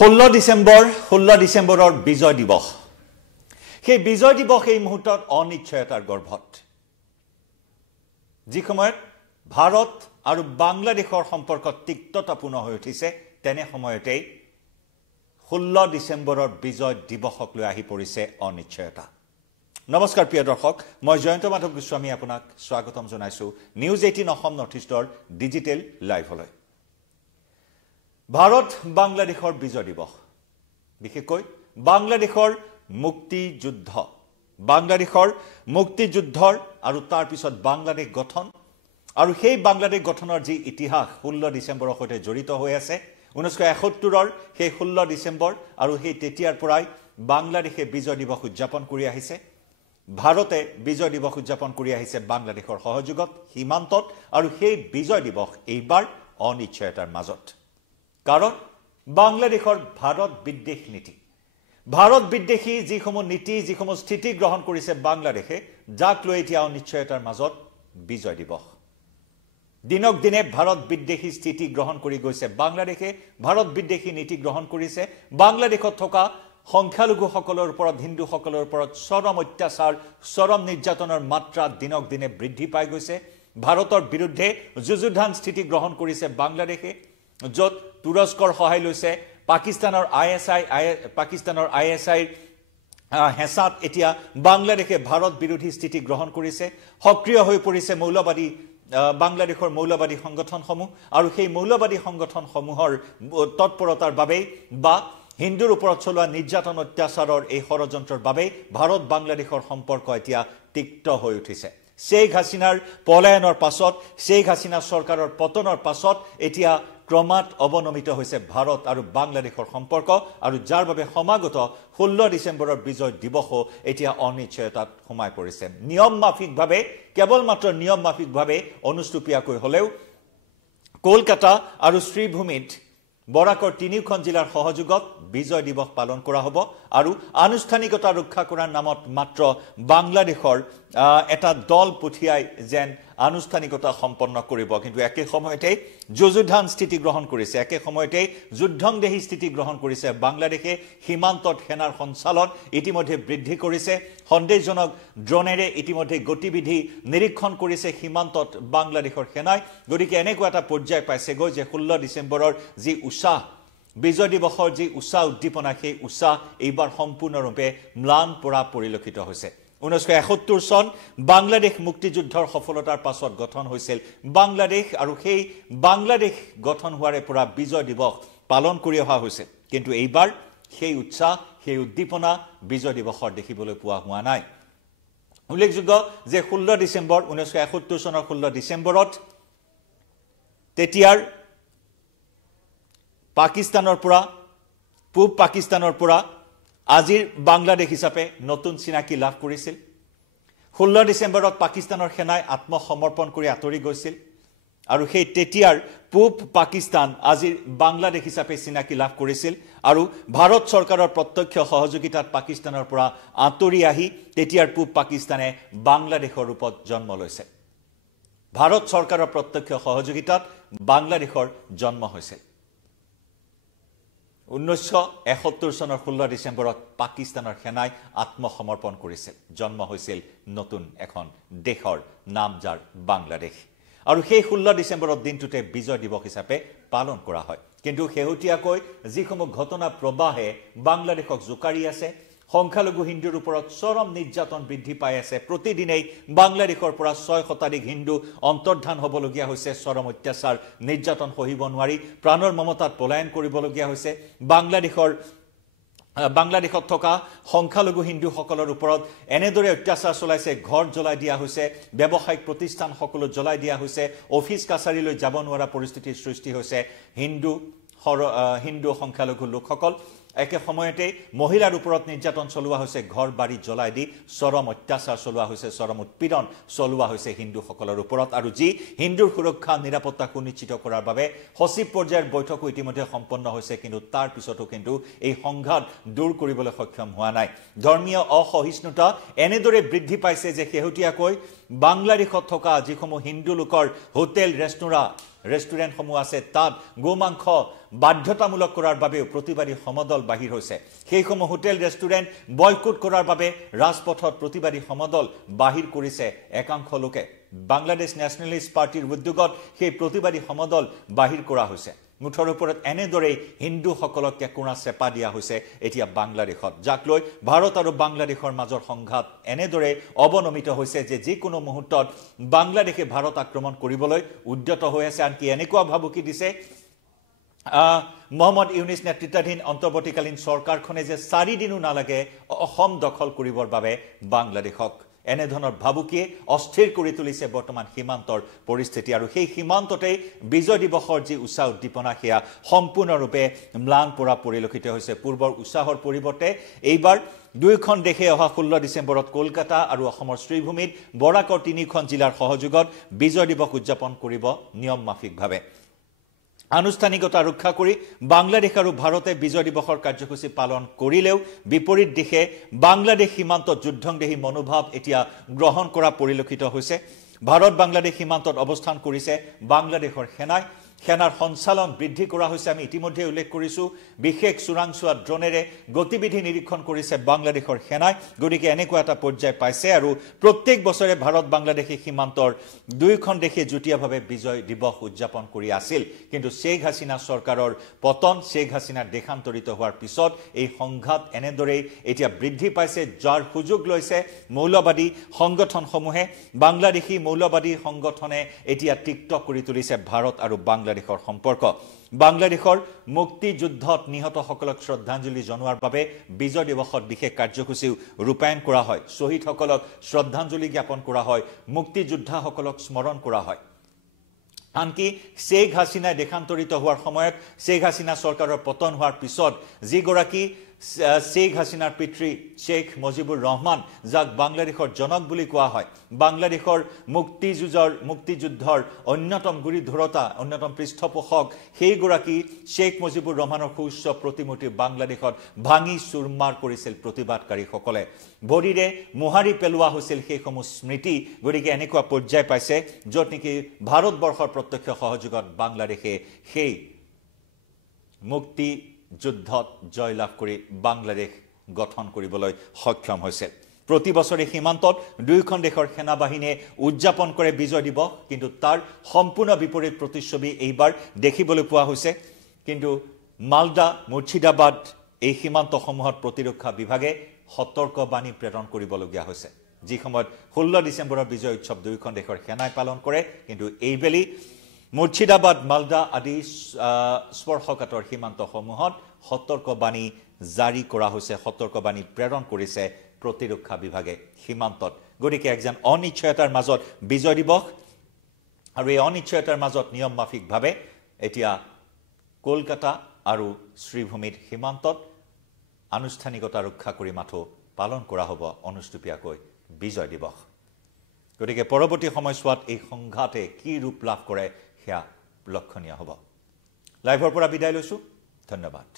16 ডিসেম্বৰৰ বিজয় দিৱস সেই বিজয় দিৱস এই মুহূৰ্তত অনিশ্চয়তাৰ গৰ্ভত যি সময়ত ভাৰত আৰু বাংলাদেশৰ সম্পৰ্ক তিক্ততাপূৰ্ণ হৈ উঠিছে তেনে সময়তে 16 ডিসেম্বৰৰ বিজয় দিৱসক লৈ আহি পৰিছে অনিশ্চয়তা নমস্কাৰ প্ৰিয় দৰ্শক মই জয়ন্ত মাধৱ গোস্বামী আপোনাক স্বাগতম জনাইছো নিউজ 18 অসম নৰ্থ ইষ্টৰ ডিজিটেল লাইভলৈ ভাৰত বাংলাদেশৰ বিজয় দিৱস বিশেষকৈ বাংলাদেশৰ মুক্তিযুদ্ধৰ আৰু তাৰ পিছত বাংলাদেশ গঠন আৰু সেই বাংলাদেশ গঠনৰ যি ইতিহাস 16 ডিসেম্বৰৰ সৈতে জড়িত হৈ আছে 1971ৰ সেই 16 ডিসেম্বৰ আৰু সেই তেতিয়াৰ পৰাই বাংলাদেশে বিজয় দিৱস উদযাপন কৰি আহিছে ভাৰতে বিজয় দিৱস উদযাপন কৰি আহিছে বাংলাদেশৰ সহযোগত সীমান্তত আৰু সেই বিজয় দিৱস এইবাৰ অনিশ্চয়তাৰ মাজত কাৰণ বাংলাদেশৰ ভাৰত বিদ্বেষী যিসমূহ নীতি যিসমূহ স্থিতি গ্ৰহণ কৰিছে বাংলাদেশে যাক লৈ এতিয়া অনিশ্চয়তাৰ মাজত বিজয় দিৱস দিনক দিনে ভাৰত বিদ্বেষী স্থিতি গ্ৰহণ কৰি গৈছে বাংলাদেশে ভাৰত বিদ্বেষী নীতি গ্ৰহণ কৰিছে বাংলাদেশত থকা সংখ্যালঘুসকলৰ ওপৰত হিন্দুসকলৰ ওপৰত চৰম অত্যাচাৰ চৰম নিৰ্যাতনৰ মাত্ৰা দিনক দিনে বৃদ্ধি পাই গৈছে ভাৰতৰ বিৰুদ্ধে যুযুধান স্থিতি গ্ৰহণ কৰিছে বাংলাদেশে যত তুৰস্কৰ সহায় লৈছে পাকিস্তানৰ আইএসআই হেসাত এতিয়া বাংলাদেশে ভাৰত বিৰোধী স্থিতি গ্ৰহণ কৰিছে সক্ৰিয় হৈ পৰিছে মৌলবাদী বাংলাদেশৰ মৌলবাদী সংগঠনসমূহ আৰু সেই মৌলবাদী সংগঠনসমূহৰ তৎপৰতাৰ বাবে বা হিন্দুৰ ওপৰত চলোৱা নিৰ্যাতন অত্যাচাৰৰ এই ষড়যন্ত্ৰৰ বাবে ভাৰত বাংলাদেশৰ সম্পৰ্ক এতিয়া তিক্ত হৈ উঠিছে শেখ হাসিনাৰ পলায়নৰ পাছত শেখ হাসিনা চৰকাৰৰ পতনৰ পাছত এতিয়া ক্ৰমাৎ অৱনমিত হৈছে ভাৰত আৰু বাংলাদেশৰ সম্পৰ্ক আৰু যাৰ বাবে সমাগত 16 ডিসেম্বৰৰ বিজয় দিৱস এতিয়া অনিশ্চয়তাত সোমাই পৰিছে কেৱল মাত্ৰ নিয়ম মাফিকভাৱে অনুষ্ঠুপীয়াকৈ হলেও কলকাতা আৰু শ্ৰীভূমিত বৰাকৰ তিনিখন জিলাৰ সহযোগত বিজয় দিৱস পালন কৰা হ'ব আৰু আনুষ্ঠানিকতা ৰক্ষা কৰাৰ নামত মাত্ৰ বাংলাদেশৰ এটা দল পঠিয়াই যেন আনুষ্ঠানিকতা সম্পন্ন কৰিব কিন্তু একে সময়তে যুযুধান স্থিতি গ্ৰহণ কৰিছে একে সময়তে যুদ্ধংদেহী স্থিতি গ্ৰহণ কৰিছে বাংলাদেশে সীমান্তত সেনাৰ সঞ্চালন ইতিমধ্যে বৃদ্ধি কৰিছে সন্দেহজনক ড্ৰোনেৰে ইতিমধ্যে গতিবিধি নিৰীক্ষণ কৰিছে সীমান্তত বাংলাদেশৰ সেনাই গতিকে এনেকুৱা এটা পৰ্যায় পাইছে গৈ যে 16 ডিসেম্বৰৰ যি উৎসাহ বিজয় দিৱসৰ যি উৎসাহ উদ্দীপনা সেই উৎসাহ এইবাৰ সম্পূৰ্ণৰূপে ম্লান পৰা পৰিলক্ষিত হৈছে 1971 চন বাংলাদেশ মুক্তিযুদ্ধৰ সফলতাৰ পাছত গঠন হৈছিল বাংলাদেশ আৰু সেই বাংলাদেশ গঠন হোৱাৰে পৰা বিজয় দিৱস পালন কৰি অহা হৈছে কিন্তু এইবাৰ সেই উৎসাহ সেই উদ্দীপনা বিজয় দিৱসৰ দেখিবলৈ পোৱা হোৱা নাই উল্লেখযোগ্য যে 16 ডিসেম্বৰ 1971 চনৰ 16 ডিসেম্বৰত তেতিয়াৰ পূব পাকিস্তানৰ পৰা আজিৰ বাংলাদেশ হিচাপে নতুন চিনাকি লাভ কৰিছিল 16 ডিসেম্বৰত পাকিস্তানৰ সেনাই আত্মসমৰ্পণ কৰি আতৰি গৈছিল আৰু সেই তেতিয়াৰ পূব পাকিস্তান আজিৰ বাংলাদেশ হিচাপে চিনাকি লাভ কৰিছিল আৰু ভাৰত চৰকাৰৰ প্ৰত্যক্ষ সহযোগিতাত পাকিস্তানৰ পৰা আতৰি আহি তেতিয়াৰ পূব পাকিস্তানে বাংলাদেশৰ ৰূপত জন্ম লৈছে ভাৰত চৰকাৰৰ প্ৰত্যক্ষ সহযোগিতাত বাংলাদেশৰ জন্ম হৈছিল 1971 চনৰ 16 ডিসেম্বৰত পাকিস্তানৰ সেনাই আত্মসমৰ্পণ কৰিছিল জন্ম হৈছিল নতুন এখন দেশৰ নাম যাৰ বাংলাদেশ আৰু সেই 16 ডিসেম্বৰৰ দিনটোতে বিজয় দিৱস হিচাপে পালন কৰা হয় কিন্তু শেহতীয়াকৈ যিসমূহ ঘটনা প্ৰবাহে বাংলাদেশক জোকাৰি আছে সংখ্যালঘু হিন্দুৰ ওপৰত চৰম নিৰ্যাতন বৃদ্ধি পাই আছে প্ৰতিদিনেই বাংলাদেশৰ পৰা 6 হিন্দু অন্তৰ্ধান হ'বলগীয়া হৈছে চৰম অত্যাচাৰ নিৰ্যাতন সহিব নোৱাৰি প্ৰাণৰ মমতাত পলায়ন কৰিবলগীয়া হৈছে বাংলাদেশত থকা সংখ্যালঘু হিন্দুসকলৰ ওপৰত এনেদৰে অত্যাচাৰ চলাইছে ঘৰ জ্বলাই দিয়া হৈছে ব্যৱসায়িক প্ৰতিষ্ঠান সকলো জ্বলাই দিয়া হৈছে অফিচ কাছাৰীলৈ যাব নোৱাৰা পৰিস্থিতিৰ সৃষ্টি হৈছে হিন্দু সংখ্যালঘু লোকসকল একে সময়তে মহিলাৰ ওপৰত নিৰ্যাতন চলোৱা হৈছে ঘৰ বাৰী জ্বলাই দি চৰম অত্যাচাৰ চলোৱা হৈছে চৰম উৎপীড়ন চলোৱা হৈছে হিন্দুসকলৰ ওপৰত আৰু যি হিন্দুৰ সুৰক্ষা নিৰাপত্তা সুনিশ্চিত কৰাৰ বাবে সচিব পৰ্যায়ৰ বৈঠক ইতিমধ্যে সম্পন্ন হৈছে কিন্তু তাৰ পিছতো কিন্তু এই সংঘাত দূৰ কৰিবলৈ সক্ষম হোৱা নাই ধৰ্মীয় অসহিষ্ণুতা এনেদৰে বৃদ্ধি পাইছে যে শেহতীয়াকৈ বাংলাদেশত থকা যিসমূহ হিন্দু লোকৰ হোটেল ৰেষ্টুৰাঁ ৰেষ্টুৰেণ্টসমূহ আছে তাত গোমাংস বাধ্যতামূলক কৰাৰ বাবেও প্ৰতিবাদী সমদল বাহিৰ হৈছে সেইসমূহ হোটেল ৰেষ্টুৰেণ্ট বয়কট কৰাৰ বাবে ৰাজপথত প্ৰতিবাদী সমদল বাহিৰ কৰিছে একাংশ লোকে বাংলাদেশ নেশ্যনেলিষ্ট পাৰ্টিৰ উদ্যোগত সেই প্ৰতিবাদী সমদল বাহিৰ কৰা হৈছে মুঠৰ ওপৰত এনেদৰেই হিন্দুসকলক কেঁকুৰা চেপা দিয়া হৈছে এতিয়া বাংলাদেশত যাক লৈ ভাৰত আৰু বাংলাদেশৰ মাজৰ সংঘাত এনেদৰে অৱনমিত হৈছে যে যিকোনো মুহূৰ্তত বাংলাদেশে ভাৰত আক্ৰমণ কৰিবলৈ উদ্যত হৈ আছে আনকি এনেকুৱা ভাবুকি দিছে মোহাম্মদ ইউনিছ নেতৃত্বাধীন অন্তৰ্বৰ্তীকালীন চৰকাৰখনে যে 4 দিনো নালাগে অসম দখল কৰিবৰ বাবে বাংলাদেশক এনেধৰণৰ ভাবুকিয়ে অস্থিৰ কৰি তুলিছে বৰ্তমান সীমান্তৰ পৰিস্থিতি আৰু সেই সীমান্ততে বিজয় দিৱসৰ যি উৎসাহ উদ্দীপনা সেয়া সম্পূৰ্ণৰূপে ম্লান পৰা পৰিলক্ষিত হৈছে পূৰ্বৰ উৎসাহৰ পৰিৱৰ্তে এইবাৰ দুয়োখন দেশে অহা 16 ডিচেম্বৰত কলকাতা আৰু অসমৰ শ্ৰীভূমিত বৰাকৰ 3খন জিলাৰ সহযোগত বিজয় দিৱস উদযাপন কৰিব নিয়ম মাফিকভাৱে আনুষ্ঠানিকতা ৰক্ষা কৰি বাংলাদেশ আৰু ভাৰতে বিজয় দিৱসৰ কাৰ্যসূচী পালন কৰিলেও বিপৰীত দিশে বাংলাদেশ সীমান্তত যুদ্ধংদেহী মনোভাৱ এতিয়া গ্ৰহণ কৰা পৰিলক্ষিত হৈছে ভাৰত বাংলাদেশ সীমান্তত অৱস্থান কৰিছে বাংলাদেশৰ সেনাৰ সঞ্চালন বৃদ্ধি কৰা হৈছে আমি ইতিমধ্যে উল্লেখ কৰিছো বিশেষ চোৰাংচোৱা ড্ৰোনেৰে গতিবিধি নিৰীক্ষণ কৰিছে বাংলাদেশৰ সেনাই গতিকে এনেকুৱা এটা পৰ্যায় পাইছে আৰু প্ৰত্যেক বছৰে ভাৰত বাংলাদেশী সীমান্তৰ দুয়োখন দেশে যুটীয়াভাৱে বিজয় দিৱস উদযাপন কৰি আছিল কিন্তু শেখ হাসিনা চৰকাৰৰ পতন শেখ হাসিনাৰ দেশান্তৰিত হোৱাৰ পিছত এই সংঘাত এনেদৰেই এতিয়া বৃদ্ধি পাইছে যাৰ সুযোগ লৈছে মৌলবাদী সংগঠনসমূহে বাংলাদেশী মৌলবাদী সংগঠনে এতিয়া টিকটক কৰি তুলিছে ভাৰত আৰু বাংলাদেশৰ সম্পৰ্ক বাংলাদেশৰ মুক্তিযুদ্ধত নিহতসকলক শ্ৰদ্ধাঞ্জলি জনোৱাৰ বাবে বিজয় দিৱসত বিশেষ কাৰ্যসূচী ৰূপায়ণ কৰা হয় শহীদসকলক শ্ৰদ্ধাঞ্জলি জ্ঞাপন কৰা হয় মুক্তিযোদ্ধাসকলক স্মৰণ কৰা হয় আনকি শেখ হাসিনা দেশান্তৰিত হোৱাৰ সময়ত শেখ হাসিনা চৰকাৰৰ পতন হোৱাৰ পিছত যিগৰাকী শেখ হাসিনাৰ পিতৃ শেখ মুজিবুৰ ৰহমান যাক বাংলাদেশৰ জনক বুলি কোৱা হয় বাংলাদেশৰ মুক্তিযুদ্ধৰ অন্যতম গুৰি ধৰোতা অন্যতম পৃষ্ঠপোষক সেইগৰাকী শেখ মুজিবুৰ ৰহমানৰ সুউচ্চ প্ৰতিমূৰ্তি বাংলাদেশত ভাঙি চুৰমাৰ কৰিছিল প্ৰতিবাদকাৰীসকলে ভৰিৰে মোহাৰি পেলোৱা হৈছিল সেইসমূহ স্মৃতি গতিকে এনেকুৱা পৰ্যায় পাইছে য'ত নেকি ভাৰতবৰ্ষৰ প্ৰত্যক্ষ সহযোগত বাংলাদেশে সেই মুক্তি যুদ্ধত জয়লাভ কৰি বাংলাদেশ গঠন কৰিবলৈ সক্ষম হৈছে প্ৰতি বছৰে সীমান্তত দুয়োখন দেশৰ সেনাবাহিনীয়ে উদযাপন কৰে বিজয় দিৱস কিন্তু তাৰ সম্পূৰ্ণ বিপৰীত প্ৰতিচ্ছবি এইবাৰ দেখিবলৈ পোৱা হৈছে কিন্তু মালদা মুৰ্ছিদাবাদ এই সীমান্তসমূহত প্ৰতিৰক্ষা বিভাগে সতৰ্কবাণী প্ৰেৰণ কৰিবলগীয়া হৈছে যি সময়ত 16 ডিচেম্বৰৰ বিজয় উৎসৱ দুয়োখন দেশৰ সেনাই পালন কৰে কিন্তু এইবেলি মুৰ্ছিদাবাদ মালদা আদি স্পৰ্শকাতৰ সীমান্তসমূহত সতৰ্কবাণী জাৰি কৰা হৈছে সতৰ্কবাণী প্ৰেৰণ কৰিছে প্ৰতিৰক্ষা বিভাগে সীমান্তত গতিকে একজন অনিশ্চয়তাৰ মাজত বিজয় দিৱস আৰু এই অনিশ্চয়তাৰ মাজত নিয়ম মাফিকভাৱে এতিয়া কলকাতা আৰু শ্ৰীভূমিৰ সীমান্তত আনুষ্ঠানিকতা ৰক্ষা কৰি মাথো পালন কৰা হ'ব অনুষ্টুপীয়াকৈ বিজয় দিৱস গতিকে পৰৱৰ্তী সময়ছোৱাত এই সংঘাতে কি ৰূপ লাভ কৰে সেয়া লক্ষণীয় হ'ব লাইভৰ পৰা বিদায় লৈছো ধন্যবাদ